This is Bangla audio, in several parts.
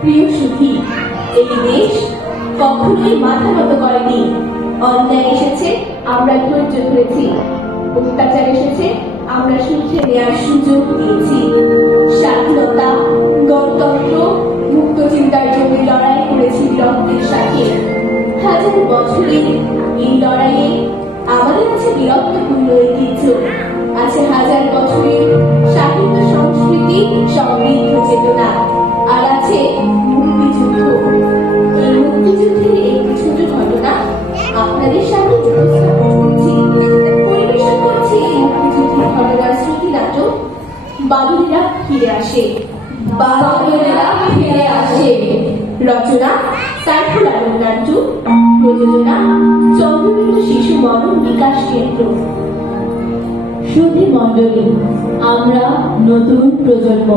প্রিয় সুখী এই দেশ কখনোই মাথা করেনি। অন্যায় এসেছে, আমরা ধৈর্য ধরেছি। অত্যাচার এসেছে, আমরা নেওয়ার সুযোগ দিয়েছি স্বাধীনতা, গণতন্ত্র, মুক্ত চিন্তার জন্য লড়াই করেছি রক্তের সাথে। হাজার বছরে এই লড়াইয়ে আমাদের কাছে বিরক্তপূর্ণ ঐতিহ্য। আছে হাজার বছরের সাহিত্য সংস্কৃতি নতুন প্রজন্ম।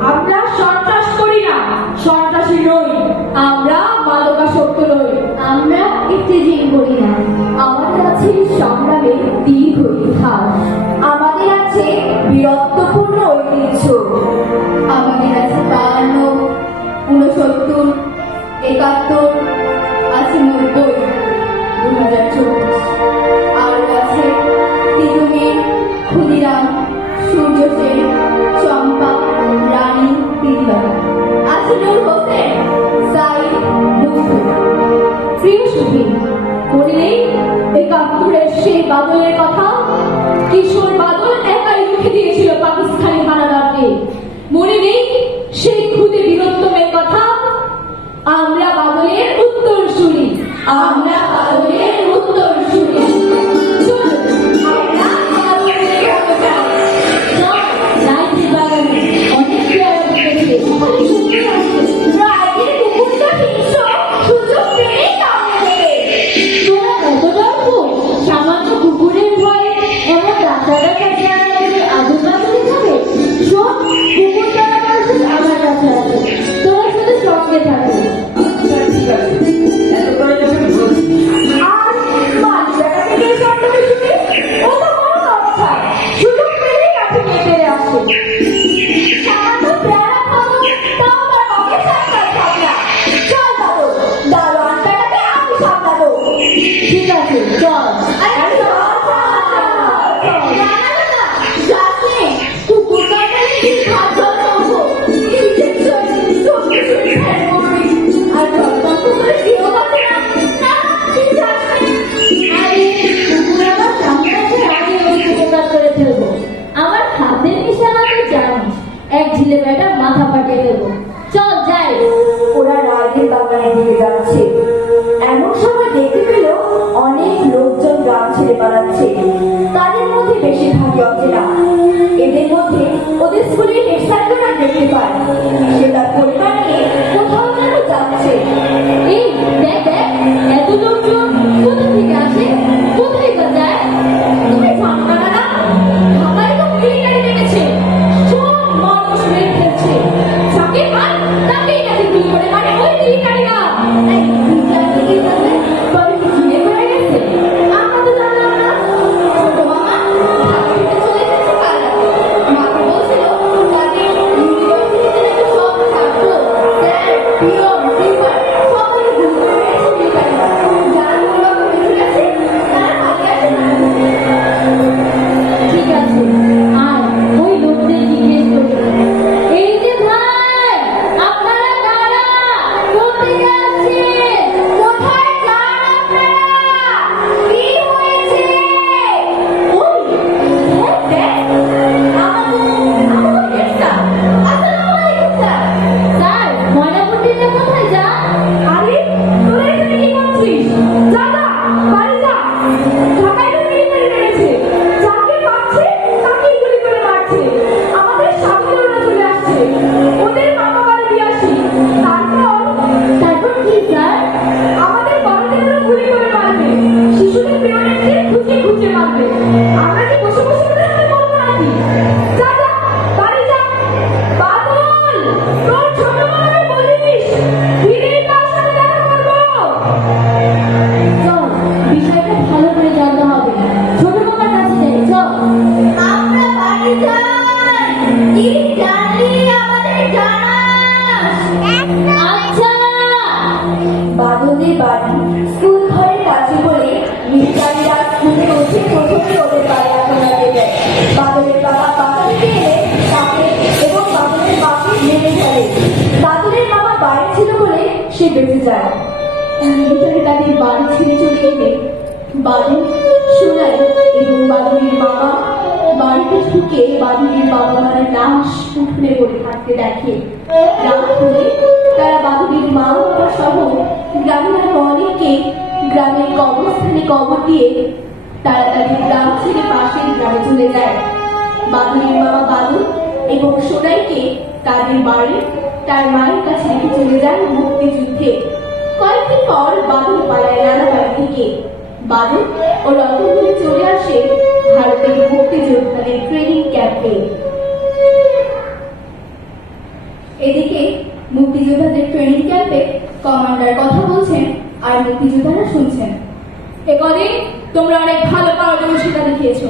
আমরা সন্ত্রাস করি না, সন্ত্রাসী নই। আমরা মাদকাসক্ত নই। আমরা ইফতেজিং করি না। আমার কাছে সম্রাট রাসুলুল সেই বাদলের কথা কিশোর বাদল একাই রুখে দিয়েছিল পাকিস্তানি হানাদারকে মনে নেই সেই খুদে বীরত্তমের কথা আমরা বাদলের উত্তর শুনি আমরা you. বেঁচে যায়। ভিতরে তাদের বাড়ি ছেড়ে চলে গেলে বাদল সোনাই এবং বাদলের বাবা বাড়িতে ঢুকে বাদলের বাবা মারা লাশ উঠোনে পড়ে থাকতে দেখে। তারা বাদলের মা বাবা সহ গ্রামের আরও অনেককে গ্রামের কবরস্থানে কবর দিয়ে তারা তাদের গ্রাম ছেড়ে পাশের গ্রামে চলে যায়। বাদলের বাবা বাদল এবং সোনাইকে তাদের বাড়ি তার মায়ের কাছে রেখে চলে যায় মুক্তিযুদ্ধে কয়েকদিন পর বাদল পালায় নানা বাড়ি থেকে। বাদল ও রতনগুলি চলে আসে ভারতের মুক্তিযোদ্ধাদের ট্রেনিং ক্যাম্পে এদিকে মুক্তিযোদ্ধাদের ট্রেনিং ক্যাম্পে কমান্ডার কথা বলছেন আর মুক্তিযোদ্ধারা শুনছেন। এ কদিন তোমরা অনেক ভালো পারদর্শিতা দেখিয়েছো।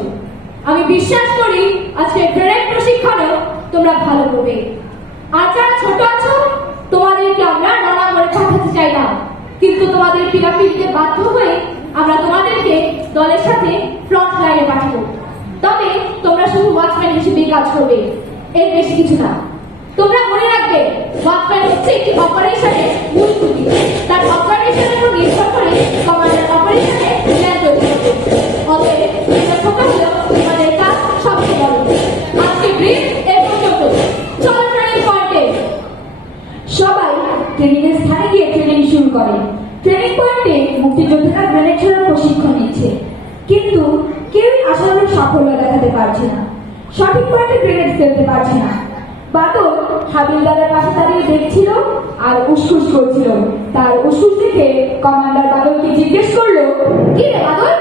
আমি বিশ্বাস করি আজকে গ্রেনেড প্রশিক্ষণেও তোমরা ভালো করবে। আর যারা ছোট আছো? তোমাদেরকে আমরা নানা করে পাঠাতে চাই না কিন্তু তোমাদের পিরাপিড়িতে বাধ্য হয়ে আমরা তোমাদেরকে দলের সাথে ফ্রন্ট লাইনে পাঠাবো। তবে তোমরা শুধু ওয়াচম্যান হিসেবে কাজ করবে। এর বেশি কিছু না। তোমরা মনে রাখবে ওয়াচম্যান হচ্ছে একটি অপারেশনের মূল খুঁটি তার অপারেশনের উপর নির্ভর করে কমান্ডার অপারেশনে পারছে না। সঠিক পয়েন্টে গ্রেনেড ফেলতে পারছে না। বাদল হাবিলদারের পাশে দাঁড়িয়ে দেখছিল আর উসুস করছিল। তার উসুস দেখে কমান্ডার বাদলকে জিজ্ঞেস করল, কি রে বাদল?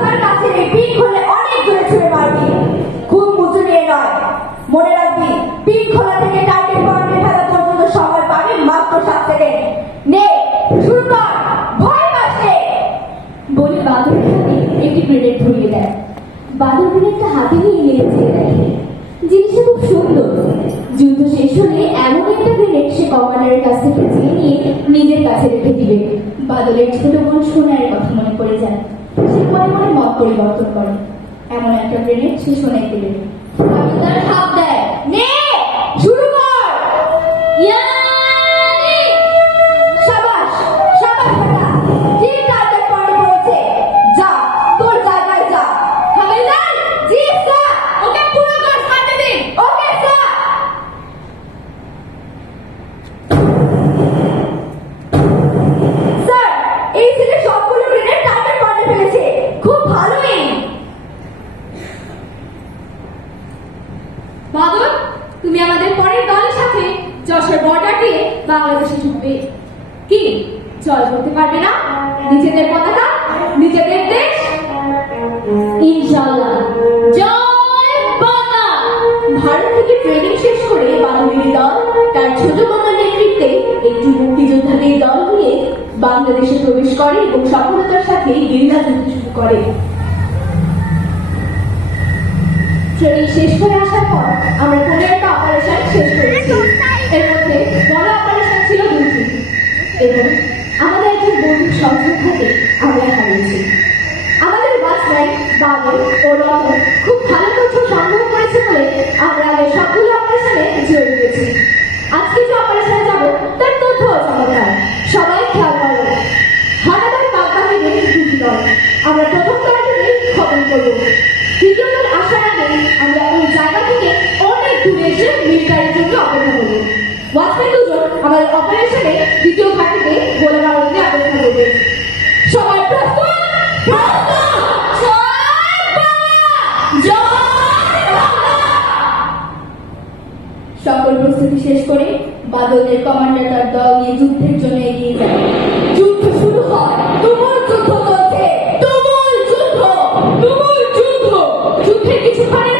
গ্রেনেডের মাথার কাছে এই পিক হলে অনেক দূরে ছুঁড়ে মারবি। খুব উঁচু নিয়ে নয়। মনে রাখবি পিক খোলা থেকে টার্গেট পয়েন্টে ফেলা পর্যন্ত সময় পাবি মাত্র সাত সেকেন্ড। নে, শুরু কর। ভয় পাচ্ছে বলে বাদলের হাতে একটি গ্রেনেড ধরিয়ে দেয়। বাদল গ্রেনেডটা হাতে নিয়ে নিয়েছে জিনিসটা খুব সুন্দর। যুদ্ধ শেষ হলে এমন একটা গ্রেনেড সে কমান্ডারের কাছ থেকে চেয়ে নিয়ে নিজের কাছে রেখে দিবে। বাদলের ছোট বোন সোনার কথা মনে পড়ে যায়। মনে মনে মত পরিবর্তন করে। এমন একটা ট্রেনে সে শোনে হাবিলদার হাত দেয়। শুরু কর। জয় করতে পারবে না? নিজেদের পতাকা নিজেদের দেশ? বাংলা! ভারত থেকে ট্রেনিং শেষ করে বাদলের দল, তার ছোট বোনের নেতৃত্বে একটি মুক্তিযোদ্ধাদের দল নিয়ে বাংলাদেশে প্রবেশ করে এবং সফলতার সাথে গেরিলা যুদ্ধ শুরু করে। ট্রেনিং শেষ করে আসার পর আমরা কোনো একটা অপারেশন শেষ করেছি। এর মধ্যে বড় অপারেশন ছিল দুটি এবং আমাদের একজন বন্ধু সহযোদ্ধাকে আমরা হারিয়েছি। আমাদের ওয়াচম্যান বাবু ও রতন খুব ভালো তথ্য সংগ্রহ করেছে বলে আমরা আগের সবগুলো অপারেশনে জড়িয়ে গেছি আজকে যে অপারেশনে যাব, তার তথ্য চমৎকার সবাই খেয়াল করো। হানাদার পাকবাহিনীর দুটি দল আমরা প্রথম দলটিকে খতম করব। দ্বিতীয় আসার আগে আমরা ওই জায়গা থেকে অনেক দূরে এসে মিলিটারির জন্য অপেক্ষা করব। ওয়াচম্যান আমাদের অপারেশনে দ্বিতীয় প্রস্তুত প্রস্তুত বাংলা! বাংলা! সকল প্রস্তুতি শেষ করে বাদলের কমান্ডার তার দল নিয়ে যুদ্ধের জন্য এগিয়ে যায়। যুদ্ধ শুরু হয়। যুদ্ধ চলছে। তুমুল যুদ্ধ। তুমুল যুদ্ধ। যুদ্ধের কিছুক্ষণের মধ্যে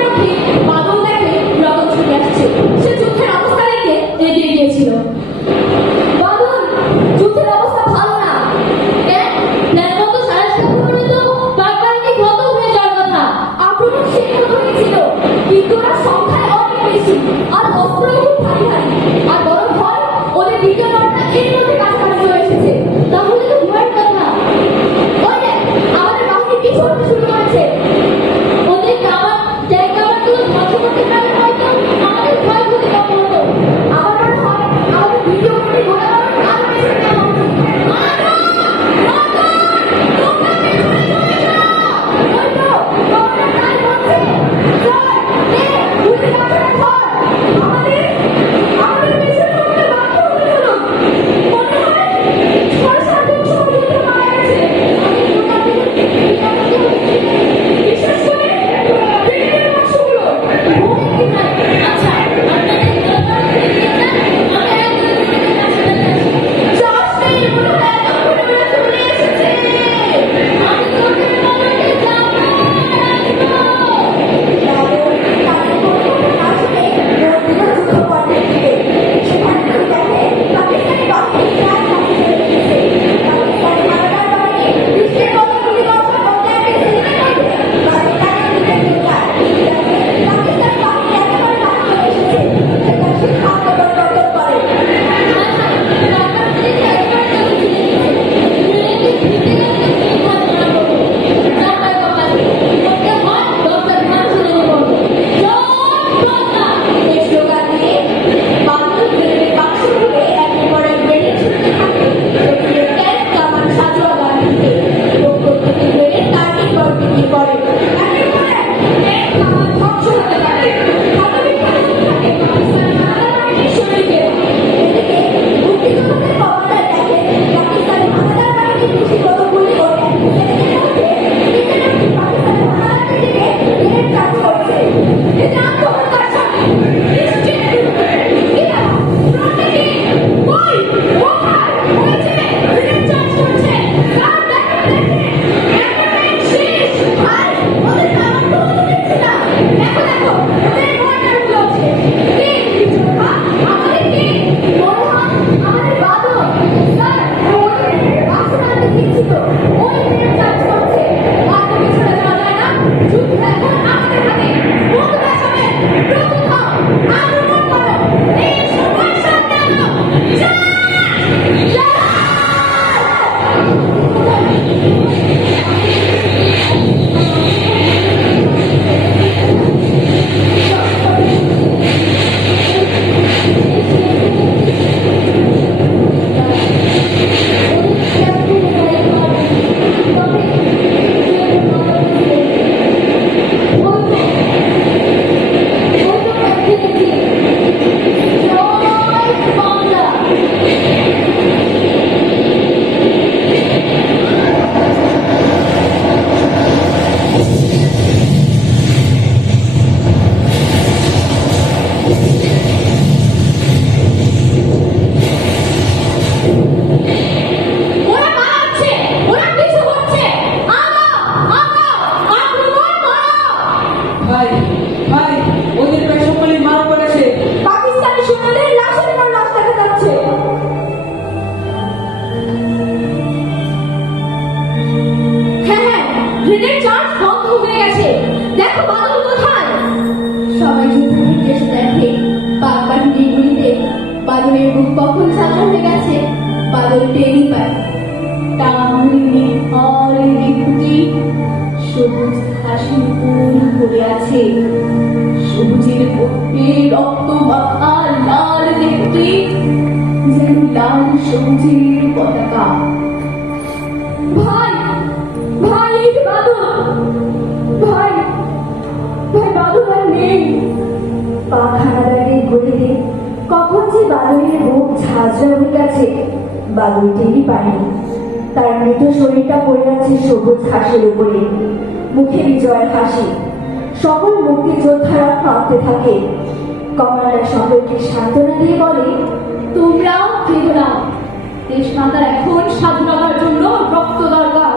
ভাই ভাই বাদল। ভাই ভাই, বাদল আর নেই। পা খানাদারের গলিতে কখন যে বাদলের বুক ঝাঁঝরা হয়ে গেছে বাদল টেরই পায়নি তার মৃত শরীরটা পড়ে আছে সবুজ ঘাসের উপরে। মুখে বিজয়ের হাসি। সকল মুক্তিযোদ্ধারা কাঁপতে থাকে কমান্ডার সকলকে সান্ত্বনা দিয়ে বলে, তোমরাও কেঁদো না দেশ মাতার এখন স্বাধীনতার জন্য রক্ত দরকার,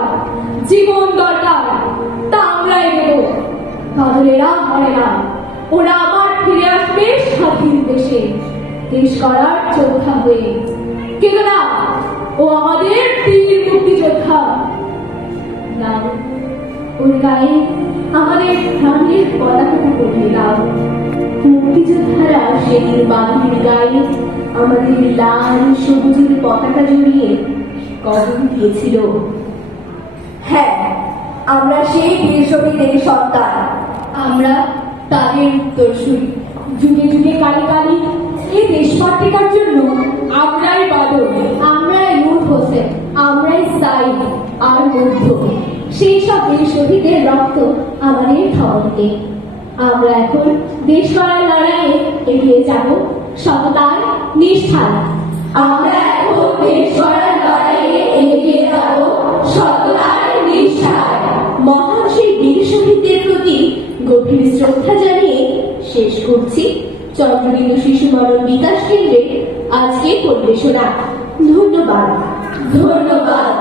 জীবন দরকার, তা আমরাই দেব বাদলেরা মরে না। ওরা আবার ফিরে আসবে স্বাধীন দেশে। দেশ করার যোদ্ধা হয়ে। না ও আমাদের বীর মুক্তিযোদ্ধা। ওর গায়ে আমাদের গ্রামের পতাকাটা পরিয়ে দাও। মুক্তিযোদ্ধারা সেই বাঁধের গায়ে আমাদের লাল সবুজের পতাকা জড়িয়ে কদম দিয়েছিল। হ্যাঁ আমরা সেই বীর শহীদের সন্তান। আমরা তাদের উত্তরসূরি। যুগে যুগে কালে কালে এই দেশ পাট্টিকার জন্য আমরাই বাদল, আমরাই নূর হোসেন আমরাই সাইদ আর মধ্য সেই সব বীর শহীদের রক্ত আমাদের খাওয়াতে আমরা এখন দেশ করার লড়াইয়ে এগিয়ে যাব, সততার নিষ্ঠায়। আমরা এখন দেশ করার লড়াইয়ে এগিয়ে যাব, সততার নিষ্ঠায়। মহান সেই বীর শহীদদের প্রতি গভীর শ্রদ্ধা জানিয়ে শেষ করছি। চন্দ্রবিন্দু শিশু মরণ বিকাশ কেন্দ্রে আজকে পরিবেশনা ধন্যবাদ ধন্যবাদ